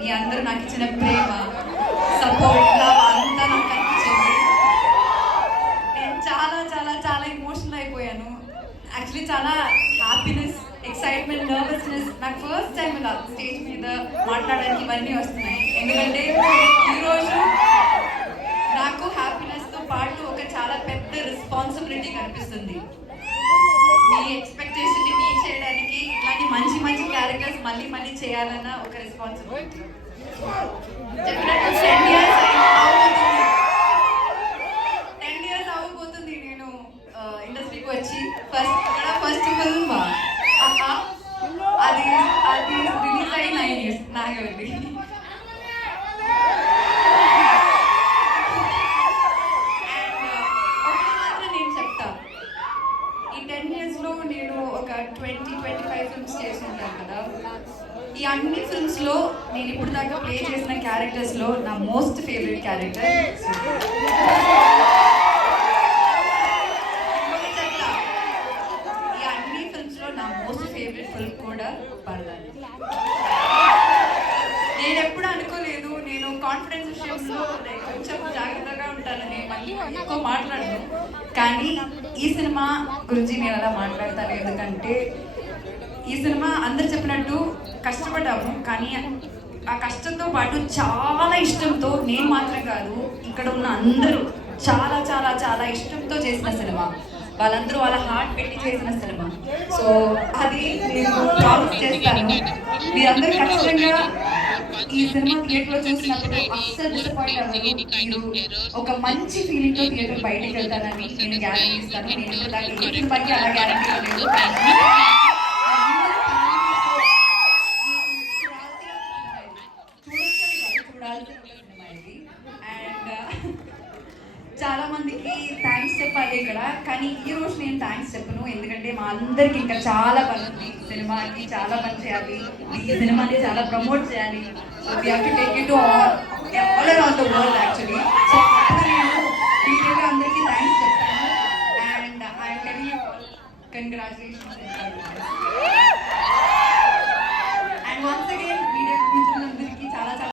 మీ అందరూ నాకు ఇచ్చిన ప్రేమ, సపోర్ట్, లవ్ అంతా నాకు అనిపించింది. నేను చాలా చాలా చాలా ఎమోషనల్ అయిపోయాను. యాక్చువల్లీ చాలా హ్యాపీనెస్, ఎక్సైట్మెంట్, నర్వస్నెస్. నాకు ఫస్ట్ టైం ఇలా స్టేజ్ మీద మాట్లాడడానికి ఇవన్నీ వస్తున్నాయి. ఎందుకంటే ఈరోజు నాకు హ్యాపీనెస్తో పాటు ఒక చాలా పెద్ద రెస్పాన్సిబిలిటీ కనిపిస్తుంది. మీ ఎక్స్పెక్టేషన్ని మీట్ చేయడానికి ఇలాంటి మంచి మంచి క్యారెక్టర్స్ మళ్ళీ మళ్ళీ చేయాలన్న ఒక రెస్పాన్సిబిలిటీ. డెఫినెట్గా 10 ఇయర్స్ అవ్వబోతుంది నేను ఇండస్ట్రీకి వచ్చి. ఫస్ట్ ఫిల్మ్ అది రిలీజ్ అయ్యి 9 ఇయర్స్ నాగండి. ఈ 10 ఇయర్స్లో నేను ఒక 20-25 ఫిల్మ్స్ చేసి ఉంటాను కదా. ఈ అన్ని ఫిల్మ్స్లో నేను ఇప్పుడు దాకా ప్లే చేసిన క్యారెక్టర్స్లో నా మోస్ట్ ఫేవరెట్ క్యారెక్టర్ ఈ అన్ని ఫిల్మ్స్లో నా మోస్ట్ ఫేవరెట్ ఫిల్మ్ కూడా పర్దాని. నేను ఎప్పుడు అనుకోలేదు, నేను కాన్ఫిడెన్స్ విషయంలో కొంచెం జాగ్రత్తగా ఉంటానని, మళ్ళీ ఎక్కువ మాట్లాడను. కానీ ఈ సినిమా గురించి నేను అలా మాట్లాడతాను. ఎందుకంటే ఈ సినిమా అందరు చెప్పినట్టు కష్టపడ్డాము, కానీ ఆ కష్టంతో పాటు చాలా ఇష్టంతో, నేను మాత్రం కాదు ఇక్కడ ఉన్న అందరూ చాలా చాలా చాలా ఇష్టంతో చేసిన సినిమా. వాళ్ళందరూ వాళ్ళ హార్ట్ పెట్టి చేసిన సినిమా. సో అది నేను ప్రామిస్ చేస్తాను, మీరందరూ ఖచ్చితంగా ఈ సినిమా థియేటర్లో చూసినప్పుడు అస్సలు డిసప్పాయింట్ అవ్వదు. మీరు ఒక మంచి ఫీలింగ్ తో థియేటర్ బయటకు వెళ్తానని నేను గ్యారెంటీ ఇస్తాను. నేను ఈ సినిమాకి అలా గ్యారెంటీ లేదు. చాలా మందికి థ్యాంక్స్ చెప్పాలి ఇక్కడ, కానీ ఈ రోజు నేను థ్యాంక్స్ చెప్పను. ఎందుకంటే మా అందరికి ఇంకా చాలా పని ఉంది. సినిమాకి చాలా పని చేయాలి, ఈ సినిమాని చాలా ప్రమోట్ చేయాలి. So we have to take it to all around the world actually. So అప్పుడు నేను డీటెయిల్గా అందరికీ థ్యాంక్స్ చెప్తాను. And I'm telling you all congratulations. And once again